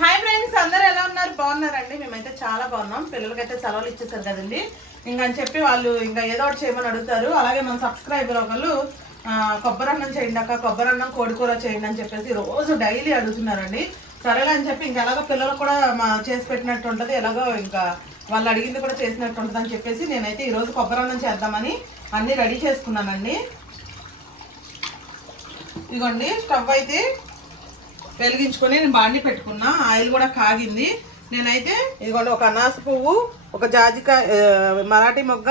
Hi friends అందరూ ఎలా ఉన్నారు? బాగున్నారండి. మేమైతే చాలా బాగున్నాం. పిల్లలకైతే సెలవులు ఇచ్చేసారు కదండి. ఇంకా అని చెప్పి వాళ్ళు ఇంకా ఏదో ఒకటి చేయమని అడుగుతారు. అలాగే మన సబ్స్క్రైబర్ ఒకళ్ళు కొబ్బరి అన్నం చేయండి అక్క కొబ్బరి అన్నం కోడికూర చేయండి అని చెప్పేసి రోజు డైలీ అడుగుతున్నారండి. సరేలే అని చెప్పి ఇంకా ఎలాగో పిల్లలు కూడా మా చేసి పెట్టినట్టు ఉంటుంది. ఎలాగో ఇంకా వాళ్ళు అడిగింది కూడా చేసినట్టు ఉంటుంది అని చెప్పేసి నేనైతే ఈరోజు కొబ్బరి అన్నం చేద్దామని అన్నీ రెడీ చేసుకున్నానండి. ఇదిగోండి స్టవ్ అయితే వెలిగించుకొని నేను బాండి పెట్టుకున్నా. ఆయిల్ కూడా కాగింది. నేనైతే ఇదిగోండి ఒక అనాస పువ్వు ఒక జాజికాయ మరాఠీ మొగ్గ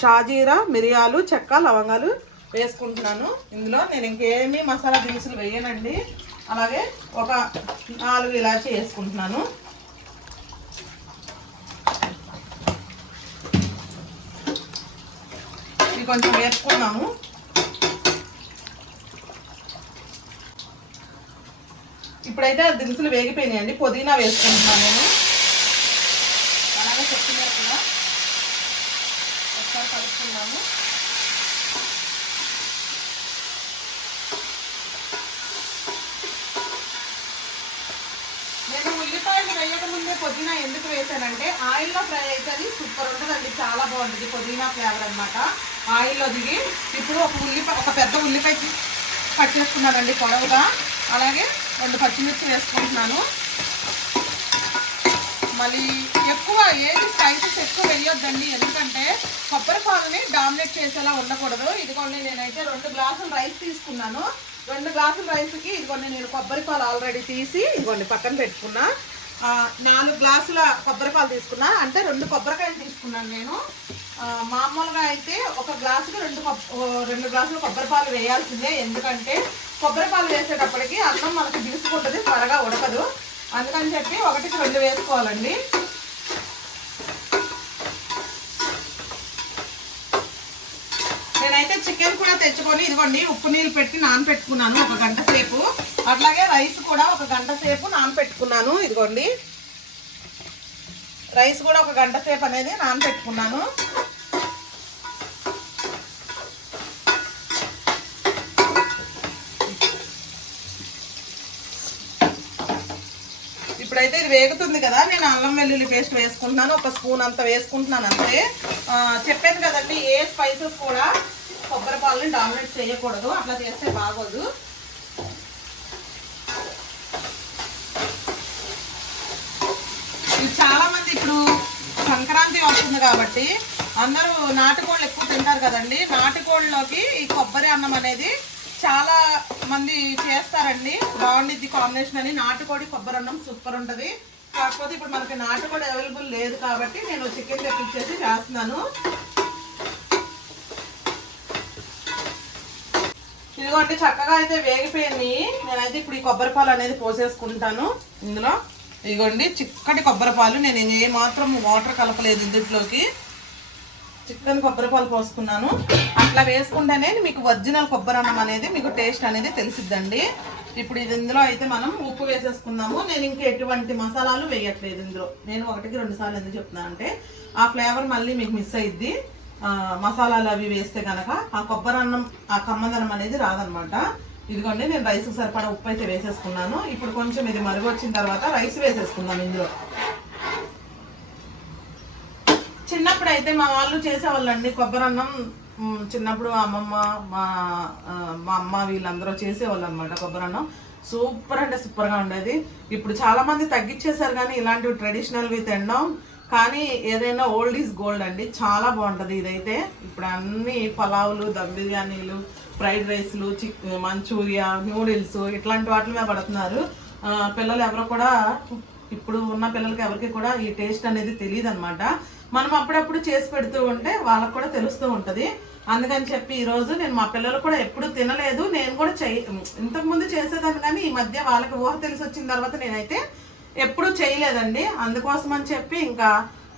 షాజీరా మిరియాలు చెక్క లవంగాలు వేసుకుంటున్నాను. ఇందులో నేను ఇంకేమీ మసాలా దినుసులు వేయనండి. అలాగే ఒక నాలుగు ఇలాచి వేసుకుంటున్నాను. ఇది కొంచెం వేసుకున్నాము ఇప్పుడైతే ఆ దినుసులు వేగిపోయినాయండి. పుదీనా వేసుకుంటున్నాను నేను. అలాగే కొత్తిమీర కూడా ఒకసారి కలుపుకున్నాము నేను ఉల్లిపాయలు వేయక ముందే పుదీనా ఎందుకు వేసానంటే ఆయిల్లో ఫ్రై అయితే అది సూపర్ ఉంటుందండి. చాలా బాగుంటుంది పుదీనా ఫ్లేవర్ అనమాట ఆయిల్లో దిగి ఇప్పుడు ఒక ఉల్లిపాయ ఒక పెద్ద ఉల్లిపాయ కట్ చేసుకున్నానండి పొడవుగా. అలాగే రెండు పచ్చిమిర్చి వేసుకుంటున్నాను. మళ్ళీ ఎక్కువ ఏది స్పైసెస్ ఎక్కువ వేయొద్దండి. ఎందుకంటే కొబ్బరి పాలని డామినేట్ చేసేలా ఉండకూడదు. ఇదిగోండి నేనైతే రెండు గ్లాసులు రైస్ తీసుకున్నాను. రెండు గ్లాసుల రైస్కి ఇదిగోండి నేను కొబ్బరి పాలు ఆల్రెడీ తీసి ఇదిగోండి పక్కన పెట్టుకున్నా. నాలుగు గ్లాసుల కొబ్బరి పాలు తీసుకున్నా. అంటే రెండు కొబ్బరికాయలు తీసుకున్నాను నేను. మామూలుగా అయితే ఒక గ్లాసుకి రెండు రెండు గ్లాసులు కొబ్బరి పాలు వేయాల్సిందే. ఎందుకంటే కొబ్బరి పాలు వేసేటప్పటికి అన్నం మనకి బిగుసుకుంటుంది త్వరగా ఉడకదు. అందుకని చెప్పి ఒకటికి రెండు వేసుకోవాలండి. నేనైతే చికెన్ కూడా తెచ్చుకొని ఇదిగోండి ఉప్పు నీళ్ళు పెట్టి నానపెట్టుకున్నాను ఒక గంట సేపు. అట్లాగే రైస్ కూడా ఒక గంట సేపు నానపెట్టుకున్నాను ఇదిగోండి. రైస్ కూడా ఒక గంట సేపు అనేది నానపెట్టుకున్నాను ఇప్పుడైతే ఇది వేగుతుంది కదా నేను అల్లం వెల్లుల్లి పేస్ట్ వేసుకుంటున్నాను ఒక స్పూన్ అంత వేసుకుంటున్నాను అంతే. చెప్పాను కదండి ఏ స్పైసెస్ కూడా కొబ్బరి పాలని డామినేట్ చేయకూడదు అట్లా చేస్తే బాగోదు. చాలామంది ఇప్పుడు సంక్రాంతి వస్తుంది కాబట్టి అందరూ నాటుకోళ్ళు ఎక్కువ తింటారు కదండి నాటుకోళ్ళలోకి ఈ కొబ్బరి అన్నం అనేది చాలా మంది చేస్తారండి. బాగుండిద్ది కాంబినేషన్ అని. నాటుకోడి కొబ్బరి అన్నం సూపర్ ఉంటుంది. కాకపోతే ఇప్పుడు మనకి నాటుకోడి అవైలబుల్ లేదు కాబట్టి నేను చికెన్ తెప్పించేసి చేస్తున్నాను. ఇదిగోండి చక్కగా అయితే వేగిపోయింది. నేనైతే ఇప్పుడు ఈ కొబ్బరి పాలు అనేది పోసేసుకుంటాను. ఇందులో ఇదిగోండి చిక్కటి కొబ్బరి పాలు. నేను ఏ మాత్రం వాటర్ కలపలేదు ఇందులోకి. చికెన్ కొబ్బరి పాలు పోసుకున్నాను. అట్లా వేసుకుంటేనే మీకు ఒరిజినల్ కొబ్బరి అన్నం అనేది మీకు టేస్ట్ అనేది తెలిసిద్దండి. ఇప్పుడు ఇది ఇందులో అయితే మనం ఉప్పు వేసేసుకుందాము. నేను ఇంకా ఎటువంటి మసాలాలు వేయట్లేదు ఇందులో. నేను ఒకటికి రెండు సార్లు ఎందుకు చెప్తున్నాను అంటే ఆ ఫ్లేవర్ మళ్ళీ మీకు మిస్ అయ్యిద్ది మసాలాలు అవి వేస్తే కనుక ఆ కొబ్బరి అన్నం ఆ కమ్మదనం అనేది రాదనమాట. ఇదిగోండి నేను రైస్కి సరిపడా ఉప్పు అయితే వేసేసుకున్నాను. ఇప్పుడు కొంచెం ఇది మరుగు వచ్చిన తర్వాత రైస్ వేసేసుకుందాం ఇందులో. చిన్నప్పుడు అయితే మా వాళ్ళు చేసేవాళ్ళండి. కొబ్బరి అన్నం చిన్నప్పుడు అమ్మమ్మ మా మా అమ్మ వీళ్ళందరూ చేసేవాళ్ళు అనమాట కొబ్బరి అన్నం సూపర్ అంటే సూపర్గా ఉండేది. ఇప్పుడు చాలామంది తగ్గించేశారు కానీ ఇలాంటివి ట్రెడిషనల్వి తినడం. కానీ ఏదైనా ఓల్డ్ ఈజ్ గోల్డ్ అండి. చాలా బాగుంటుంది ఇదైతే. ఇప్పుడు అన్ని పలావులు దమ్ బిర్యానీలు ఫ్రైడ్ రైస్లు చిక్ మంచూరియా నూడిల్స్ ఇట్లాంటి వాటి మీద పడుతున్నారు. పిల్లలు ఎవరు కూడా ఇప్పుడు ఉన్న పిల్లలకి ఎవరికి కూడా ఈ టేస్ట్ అనేది తెలియదు అనమాట మనం అప్పుడప్పుడు చేసి పెడుతూ ఉంటే వాళ్ళకి కూడా తెలుస్తూ ఉంటుంది. అందుకని చెప్పి ఈరోజు నేను మా పిల్లలు కూడా ఎప్పుడు తినలేదు. నేను కూడా చెయ్యి ఇంతకుముందు చేసేదాన్ని కానీ ఈ మధ్య వాళ్ళకి ఊహ తెలిసి వచ్చిన తర్వాత నేనైతే ఎప్పుడూ చేయలేదండి. అందుకోసం అని చెప్పి ఇంకా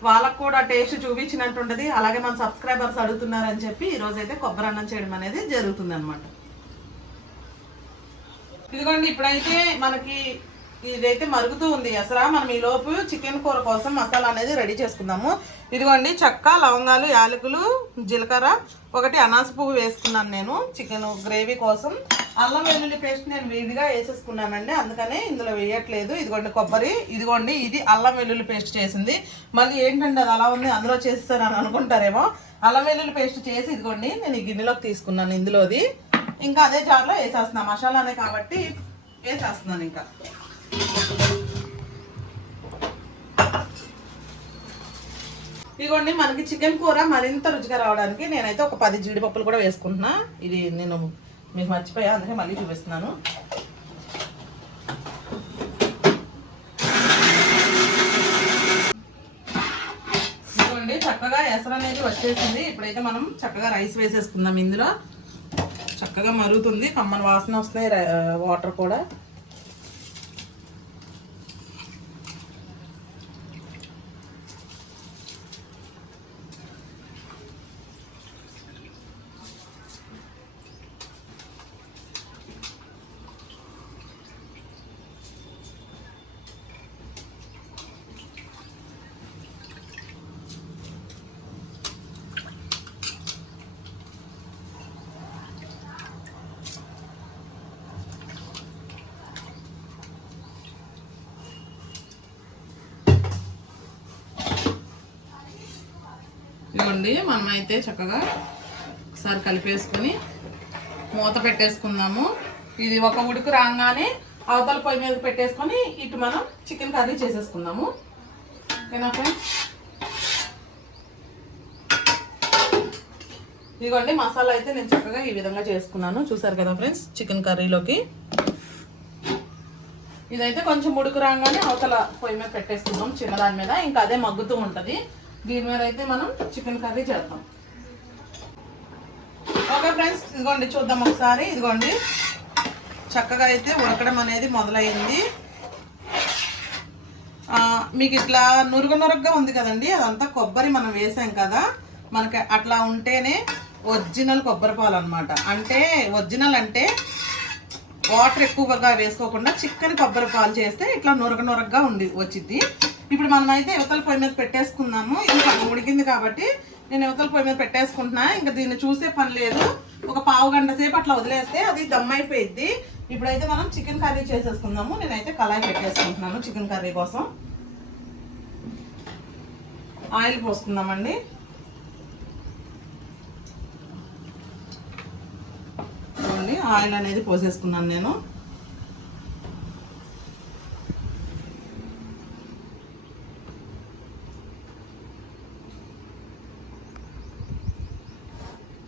వాళ్ళకు కూడా టేస్ట్ చూపించినట్టు ఉంటుంది. అలాగే మన సబ్స్క్రైబర్స్ అడుగుతున్నారని చెప్పి ఈరోజు అయితే కొబ్బరి అన్నం చేయడం అనేది జరుగుతుంది అనమాట ఇదిగోండి ఇప్పుడైతే మనకి ఇదైతే మరుగుతూ ఉంది. అసలు మనం ఈ లోపు చికెన్ కూర కోసం మసాలా అనేది రెడీ చేసుకుందాము. ఇదిగోండి చెక్క లవంగాలు యాలకులు జీలకర్ర ఒకటి అనాస పువ్వు వేసుకున్నాను నేను. చికెన్ గ్రేవీ కోసం. అల్లం వెల్లుల్లి పేస్ట్ నేను విడిగా వేసేసుకున్నానండి. అందుకనే ఇందులో వేయట్లేదు. ఇదిగోండి కొబ్బరి. ఇదిగోండి ఇది అల్లం వెల్లుల్లి పేస్ట్ చేసింది. మళ్ళీ ఏంటంటే అది అలా ఉంది? అందులో చేస్తానని అనుకుంటారేమో. అల్లం వెల్లుల్లి పేస్ట్ చేసి ఇదిగోండి నేను ఈ గిన్నెలోకి తీసుకున్నాను ఇందులోది. ఇంకా అదే జార్లో వేసేస్తున్నాను. మసాలానే కాబట్టి వేసేస్తున్నాను ఇంకా. ఇదిగోండి మనకి చికెన్ కూర మరింత రుచిగా రావడానికి నేనైతే ఒక పది జీడిపప్పులు కూడా వేసుకుంటున్నా. ఇది నేను మీకు మర్చిపోయా అందుకే మళ్ళీ చూపిస్తున్నాను. ఇదిగోండి చక్కగా ఎసరు అనేది వచ్చేసింది. ఇప్పుడైతే మనం చక్కగా రైస్ వేసేసుకుందాం ఇందులో. చక్కగా మరుగుతుంది కమ్మని వాసన వస్తున్నాయి వాటర్ కూడా. ఇదిగోండి మనమైతే చక్కగా ఒకసారి కలిపేసుకొని మూత పెట్టేసుకుందాము. ఇది ఒక ఉడుకు రాగానే అవతల పొయ్యి మీద పెట్టేసుకొని ఇటు మనం చికెన్ కర్రీ చేసేసుకుందాము. ఓకేనా ఫ్రెండ్స్ ఇదిగోండి మసాలా అయితే నేను చక్కగా ఈ విధంగా చేసుకున్నాను. చూసారు కదా ఫ్రెండ్స్ చికెన్ కర్రీలోకి. ఇదైతే కొంచెం ఉడుకు రాగానే అవతల పొయ్యి మీద పెట్టేసుకుందాం చిన్నదాని మీద. ఇంకా అదే మగ్గుతూ ఉంటుంది. దీని మీద అయితే మనం చికెన్ కర్రీ చేద్దాం. ఓకే ఫ్రెండ్స్ ఇదిగోండి చూద్దాం ఒకసారి. ఇదిగోండి చక్కగా అయితే ఉడకడం అనేది మొదలైంది మీకు ఇట్లా నురుగు నురుగ్గా ఉంది కదండి అదంతా కొబ్బరి మనం వేసాం కదా మనకి అట్లా ఉంటేనే ఒరిజినల్ కొబ్బరి పాలు అనమాట అంటే ఒరిజినల్ అంటే వాటర్ ఎక్కువగా వేసుకోకుండా చిక్కని కొబ్బరి పాలు చేస్తే ఇట్లా నురగ నురగ్గా ఉండి వచ్చింది ఇప్పుడు మనమైతే యువతల పొయ్యి మీద పెట్టేసుకుందాము. ఇంకా ఉడికింది కాబట్టి నేను యువతల పొయ్యి మీద పెట్టేసుకుంటున్నా. ఇంకా దీన్ని చూసే పని లేదు. ఒక పావు గంట సేపు అట్లా వదిలేస్తే అది దమ్ అయిపోయిద్ది. ఇప్పుడైతే మనం చికెన్ కర్రీ చేసేసుకుందాము. నేనైతే కళాయి పెట్టేసుకుంటున్నాను చికెన్ కర్రీ కోసం. ఆయిల్ పోసుకుందామండి. ఆయిల్ అనేది పోసేసుకున్నాను నేను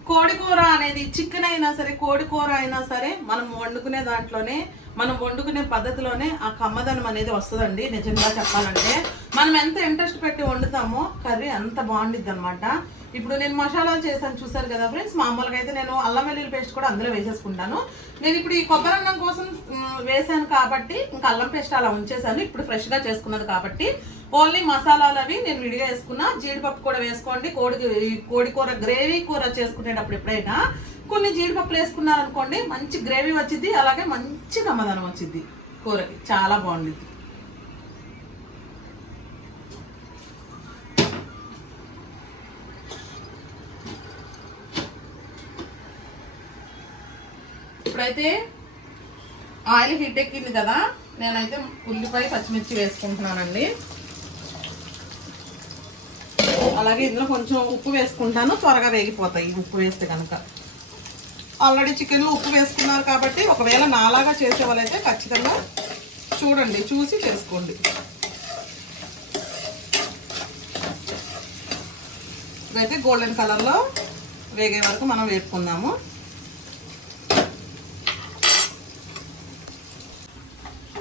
కోడి కూర అనేది చికెన్ అయినా సరే కోడి కూర అయినా సరే మనం వండుకునే దాంట్లోనే మనం వండుకునే పద్ధతిలోనే ఆ కమ్మదనం అనేది వస్తుందండి నిజంగా చెప్పాలంటే. మనం ఎంత ఇంట్రెస్ట్ పెట్టి వండుతామో కర్రీ అంత బాగుండిద్ది అనమాట ఇప్పుడు నేను మసాలాలు చేశాను చూసారు కదా ఫ్రెండ్స్ మామూలుగా అయితే నేను అల్లం వెల్లుల్లి పేస్ట్ కూడా అందులో వేసేసుకుంటాను. నేను ఇప్పుడు ఈ కొబ్బరి అన్నం కోసం వేసాను కాబట్టి ఇంకా అల్లం పేస్ట్ అలా ఉంచేసాను ఇప్పుడు ఫ్రెష్గా చేసుకున్నది కాబట్టి. ఓన్లీ మసాలాలు అవి నేను విడిగా వేసుకున్నా జీడిపప్పు కూడా వేసుకోండి కోడి కోడి కూర గ్రేవీ కూర చేసుకునేటప్పుడు ఎప్పుడైనా. కొన్ని జీడిపప్పులు వేసుకున్నారు అనుకోండి మంచి గ్రేవీ వచ్చింది అలాగే మంచి గమ్మదనం వచ్చింది కూరకి. చాలా బాగుండిద్ది. ఇప్పుడైతే ఆయిల్ హీట్ ఎక్కింది కదా నేనైతే ఉల్లిపాయ పచ్చిమిర్చి వేసుకుంటున్నానండి. అలాగే ఇందులో కొంచెం ఉప్పు వేసుకుంటాను త్వరగా వేగిపోతాయి. ఉప్పు వేస్తే కనుక ఆల్రెడీ చికెన్లో ఉప్పు వేసుకున్నారు కాబట్టి ఒకవేళ నాలాగా చేసే వాళ్ళైతే ఖచ్చితంగా చూడండి చూసి చేసుకోండి. ఇదైతే గోల్డెన్ కలర్లో వేగే వరకు మనం వేపుకుందాము.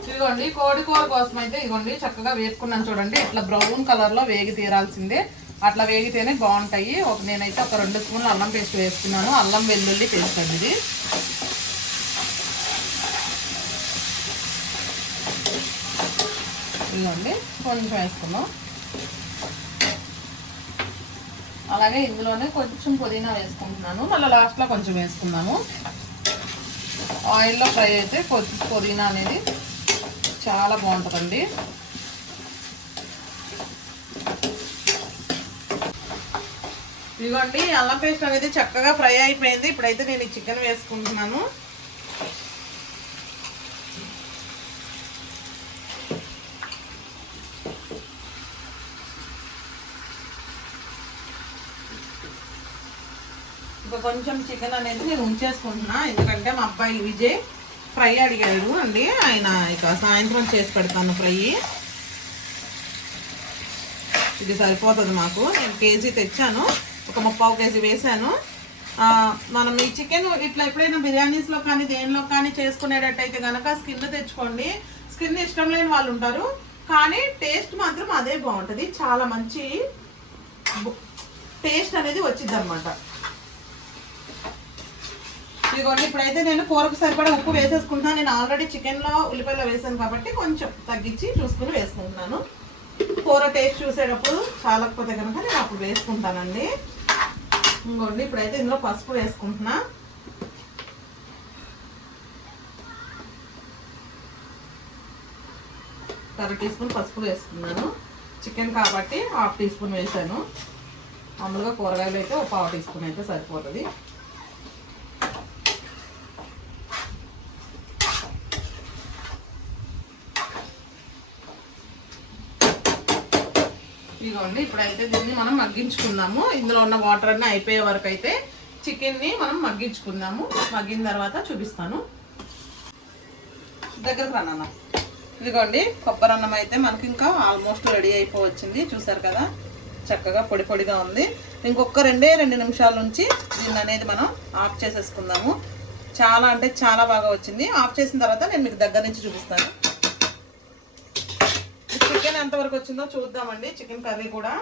ఇదిగోండి కోడి కూర కోసం అయితే ఇదిగోండి చక్కగా వేపుకున్నాను చూడండి. ఇట్లా బ్రౌన్ కలర్లో వేగి తీరాల్సిందే. అట్లా వేగితేనే బాగుంటాయి. ఒక నేనైతే ఒక రెండు స్పూన్లు అల్లం పేస్ట్ వేసుకున్నాను అల్లం వెల్లుల్లి పేస్ట్ అండి ఇది. ఇదిగోండి కొంచెం వేసుకున్నాం అలాగే ఇందులోనే కొంచెం పుదీనా వేసుకుంటున్నాను. మళ్ళీ లాస్ట్లో కొంచెం వేసుకున్నాము ఆయిల్లో ఫ్రై అయితే కొద్ది పుదీనా అనేది చాలా బాగుంటుందండి. ఇదిగోండి అల్లం పేస్ట్ అనేది చక్కగా ఫ్రై అయిపోయింది. ఇప్పుడైతే నేను చికెన్ వేసుకుంటున్నాను. ఇంకా కొంచెం చికెన్ అనేది నేను ఉంచేసుకుంటున్నా. ఎందుకంటే మా అబ్బాయి విజయ్ ఫ్రై అడిగాడు అండి. ఆయన ఇక సాయంత్రం చేసి పెడతాను ఫ్రై. ఇది సరిపోతుంది మాకు. నేను కేజీ తెచ్చాను. ఒక ముప్పావు కేజీ వేసాను మనం ఈ చికెన్ ఇట్లా ఎప్పుడైనా బిర్యానీస్లో కానీ దేనిలో కానీ చేసుకునేటట్టయితే కనుక స్కిన్ తెచ్చుకోండి. స్కిన్ ఇష్టం లేని వాళ్ళు ఉంటారు. కానీ టేస్ట్ మాత్రం అదే బాగుంటుంది. చాలా మంచి టేస్ట్ అనేది వచ్చింది అనమాట ఇదిగోండి ఇప్పుడైతే నేను కూరకు సరిపడా ఉప్పు వేసేసుకుంటున్నాను నేను ఆల్రెడీ చికెన్లో ఉల్లిపాయలో వేసాను కాబట్టి కొంచెం తగ్గించి చూసుకుని వేసుకుంటున్నాను. కూర టేస్ట్ చూసేటప్పుడు చాలకపోతే కనుక నేను అప్పుడు వేసుకుంటానండి. ఇంకోండి ఇప్పుడైతే ఇందులో పసుపు వేసుకుంటున్నా. అర టీ స్పూన్ పసుపు వేసుకున్నాను. చికెన్ కాబట్టి హాఫ్ టీ స్పూన్ వేసాను మామూలుగా కూరగాయలు అయితే ఒక పావు టీ స్పూన్ అయితే సరిపోతుంది. ఇదిగోండి ఇప్పుడైతే దీన్ని మనం మగ్గించుకుందాము. ఇందులో ఉన్న వాటర్ అన్నీ అయిపోయే వరకు అయితే చికెన్ని మనం మగ్గించుకుందాము. మగ్గిన తర్వాత చూపిస్తాను. దగ్గరకు రానన్న ఇదిగోండి కొబ్బరి అన్నం అయితే మనకి ఇంకా ఆల్మోస్ట్ రెడీ అయిపోవచ్చింది. చూసారు కదా చక్కగా పొడి పొడిగా ఉంది. ఇంకొక రెండే రెండు నిమిషాల నుంచి దీన్ని అనేది మనం ఆఫ్ చేసేసుకుందాము. చాలా అంటే చాలా బాగా వచ్చింది. ఆఫ్ చేసిన తర్వాత నేను మీకు దగ్గర నుంచి చూపిస్తాను. చికెన్ ఎంతవరకు వచ్చిందో చూద్దామండి చికెన్ కర్రీ కూడా.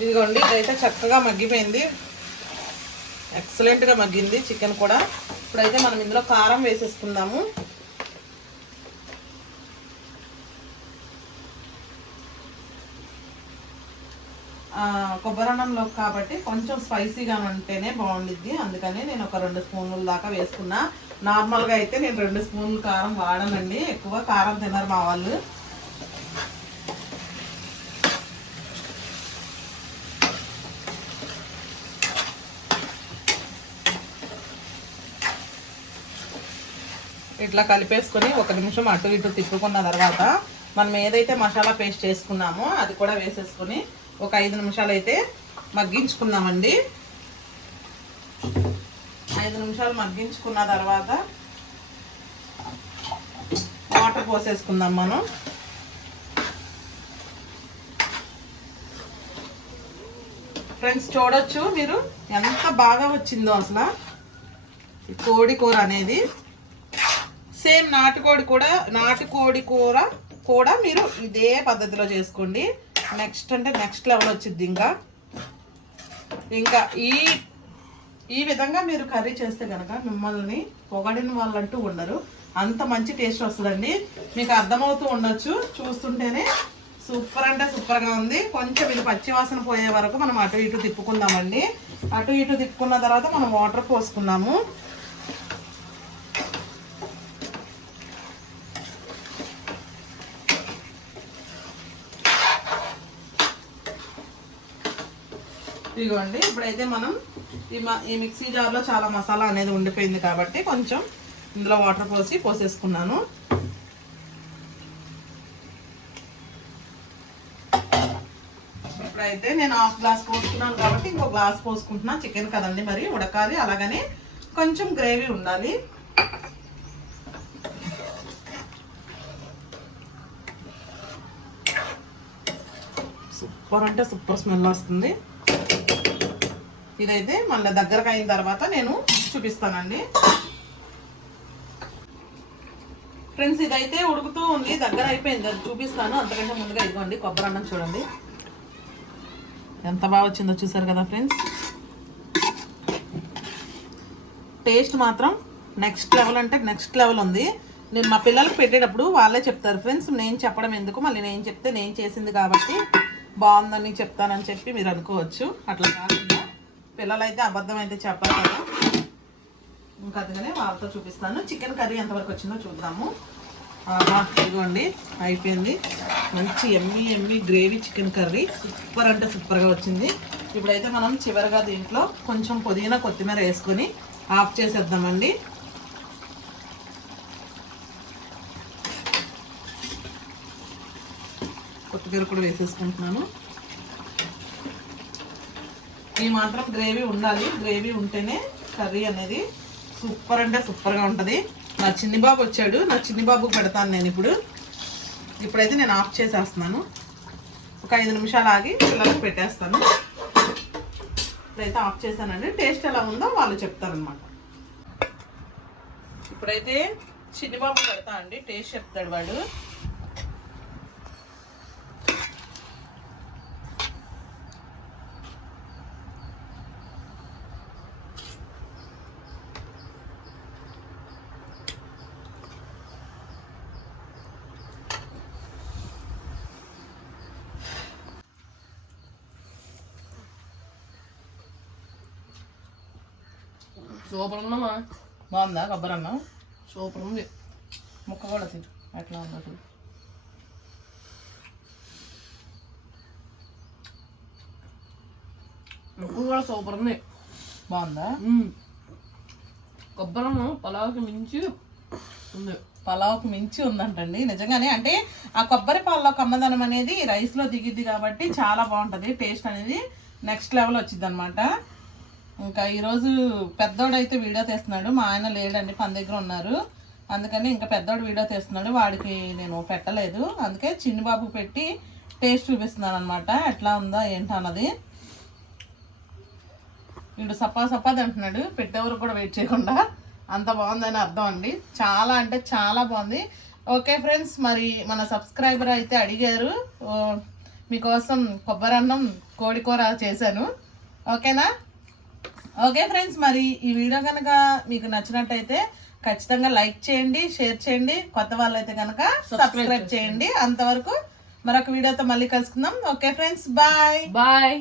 ఇదిగోండి ఇదైతే చక్కగా మగ్గిపోయింది. ఎక్సలెంట్గా మగ్గింది చికెన్ కూడా. ఇప్పుడైతే మనం ఇందులో కారం వేసేసుకుందాము. ఆ, కొబ్బరన్నంలో కాబట్టి కొంచెం స్పైసీగా ఉంటేనే బాగుండిద్ది. అందుకని నేను ఒక రెండు స్పూన్ల దాకా వేసుకున్నా. నార్మల్గా అయితే నేను రెండు స్పూన్లు కారం వాడనండి. ఎక్కువ కారం తినరు మా వాళ్ళు. ఇట్లా కలిపేసుకొని ఒక నిమిషం అటు ఇటు తిప్పుకున్న తర్వాత మనం ఏదైతే మసాలా పేస్ట్ చేసుకున్నామో అది కూడా వేసేసుకొని ఒక ఐదు నిమిషాలు అయితే మగ్గించుకుందామండి. నిమిషాలు మగ్గించుకున్న తర్వాత వాటర్ పోసేసుకుందాం మనం. ఫ్రెండ్స్ చూడొచ్చు మీరు ఎంత బాగా వచ్చిందో అసలు. కోడి కూర అనేది. సేమ్ నాటుకోడి కూడా నాటుకోడి కూర కూడా మీరు ఇదే పద్ధతిలో చేసుకోండి. నెక్స్ట్ అంటే నెక్స్ట్ లెవెల్ వచ్చింది ఇంకా. ఇంకా ఈ ఈ విధంగా మీరు కర్రీ చేస్తే కనుక మిమ్మల్ని పొగడిన వాళ్ళంటూ ఉండరు. అంత మంచి టేస్ట్ వస్తుందండి. మీకు అర్థమవుతూ ఉండొచ్చు. చూస్తుంటేనే సూపర్ అంటే సూపర్గా ఉంది. కొంచెం ఇది పచ్చివాసన పోయే వరకు మనం అటు ఇటు తిప్పుకుందామండి. అటు ఇటు తిప్పుకున్న తర్వాత మనం వాటర్ పోసుకుందాము. ఇదిగోండి ఇప్పుడైతే మనం ఈ మ- ఈ మిక్సీ జార్లో చాలా మసాలా అనేది ఉండిపోయింది కాబట్టి కొంచెం ఇందులో వాటర్ పోసి పోసేసుకున్నాను. ఇప్పుడైతే నేను హాఫ్ గ్లాస్ పోసుకున్నాను కాబట్టి ఇంకో గ్లాస్ పోసుకుంటున్నా. చికెన్ కదండి మరి ఉడకాలి. అలాగనే కొంచెం గ్రేవీ ఉండాలి. సూపర్ అంటే సూపర్ స్మెల్ వస్తుంది. ఇదైతే మళ్ళీ దగ్గరకు అయిన తర్వాత నేను చూపిస్తానండి. ఫ్రెండ్స్ ఇదైతే ఉడుకుతూ ఉంది. దగ్గర అయిపోయింది. అది చూపిస్తాను. అంతకంటే ముందుగా ఇదిగోండి కొబ్బరి అన్నం చూడండి. ఎంత బాగా వచ్చిందో చూసారు కదా ఫ్రెండ్స్? టేస్ట్ మాత్రం నెక్స్ట్ లెవెల్ అంటే నెక్స్ట్ లెవెల్ ఉంది. నేను మా పిల్లలకు పెట్టేటప్పుడు వాళ్ళే చెప్తారు ఫ్రెండ్స్ నేను చెప్పడం ఎందుకు? మళ్ళీ నేను చెప్తే నేను చేసింది కాబట్టి బాగుందని చెప్తానని చెప్పి మీరు అనుకోవచ్చు. అట్లా కాకుండా పిల్లలైతే అబద్ధం అయితే చెప్పాలి కదా ఇంకా అందుకనే వాళ్ళతో చూపిస్తాను. చికెన్ కర్రీ ఎంతవరకు వచ్చిందో చూద్దాము. ఆహా ఇదిగోండి అయిపోయింది. మంచి ఎమ్మి ఎమ్మి గ్రేవీ చికెన్ కర్రీ. సూపర్ అంటే సూపర్గా వచ్చింది. ఇప్పుడైతే మనం చివరిగా దీంట్లో కొంచెం పుదీనా కొత్తిమీర వేసుకొని ఆఫ్ చేసేద్దామండి. కొత్తిమీర కూడా వేసేసుకుంటున్నాను. ఈ మాత్రం గ్రేవీ ఉండాలి. గ్రేవీ ఉంటేనే కర్రీ అనేది సూపర్ అంటే సూపర్గా ఉంటుంది. నా చిన్ని బాబు వచ్చాడు. నా చిన్ని బాబుకి పెడతాను నేను ఇప్పుడు. ఇప్పుడైతే నేను ఆఫ్ చేసేస్తున్నాను. ఒక ఐదు నిమిషాలు ఆగి పిల్లలకు పెట్టేస్తాను. ఇప్పుడైతే ఆఫ్ చేశానండి. టేస్ట్ ఎలా ఉందో వాళ్ళు చెప్తారనమాట ఇప్పుడైతే చిన్ని బాబు పెడతా అండి. టేస్ట్ చెప్తాడు వాడు. సూపర్ ఉందమ్మా బాగుందా? కొబ్బరి అన్నం? సూపర్ ఉంది. ముక్క కూడా ఎట్లా ఉందో చూడు. ఉప్పు కూడా సూపర్ ఉంది. బాగుందా? మ్మ్. కొబ్బరన్నం పలావుకి మించి ఉంది. పలావ్కి మించి ఉందంటండి. నిజంగానే అంటే ఆ కొబ్బరి పాలలో కమ్మదనం అనేది రైస్లో దిగిద్ది కాబట్టి చాలా బాగుంటుంది. టేస్ట్ అనేది నెక్స్ట్ లెవెల్ వచ్చింది అనమాట ఇంకా ఈరోజు పెద్దోడైతే వీడియో తీస్తున్నాడు. మా ఆయన లేడండి పని దగ్గర ఉన్నారు. అందుకని ఇంకా పెద్దోడు వీడియో తీస్తున్నాడు. వాడికి నేను పెట్టలేదు. అందుకే చిన్న బాబు పెట్టి టేస్ట్ చూపిస్తున్నాను అనమాట ఎట్లా ఉందా ఏంటన్నది వీడు సపా సప్పా తింటున్నాడు. పెట్టేవరకు కూడా వెయిట్ చేయకుండా. అంత బాగుందని అర్థం అండి. చాలా అంటే చాలా బాగుంది. ఓకే ఫ్రెండ్స్ మరి మన సబ్స్క్రైబర్ అయితే అడిగారు. మీకోసం కొబ్బరి అన్నం కోడి కూర చేశాను. ఓకేనా? ఓకే ఫ్రెండ్స్ మరి ఈ వీడియో కనుక మీకు నచ్చినట్టయితే ఖచ్చితంగా లైక్ చేయండి షేర్ చేయండి కొత్త వాళ్ళైతే కనుక సబ్స్క్రైబ్ చేయండి. అంతవరకు మరొక వీడియోతో మళ్ళీ కలుసుకుందాం. Okay friends bye. బాయ్.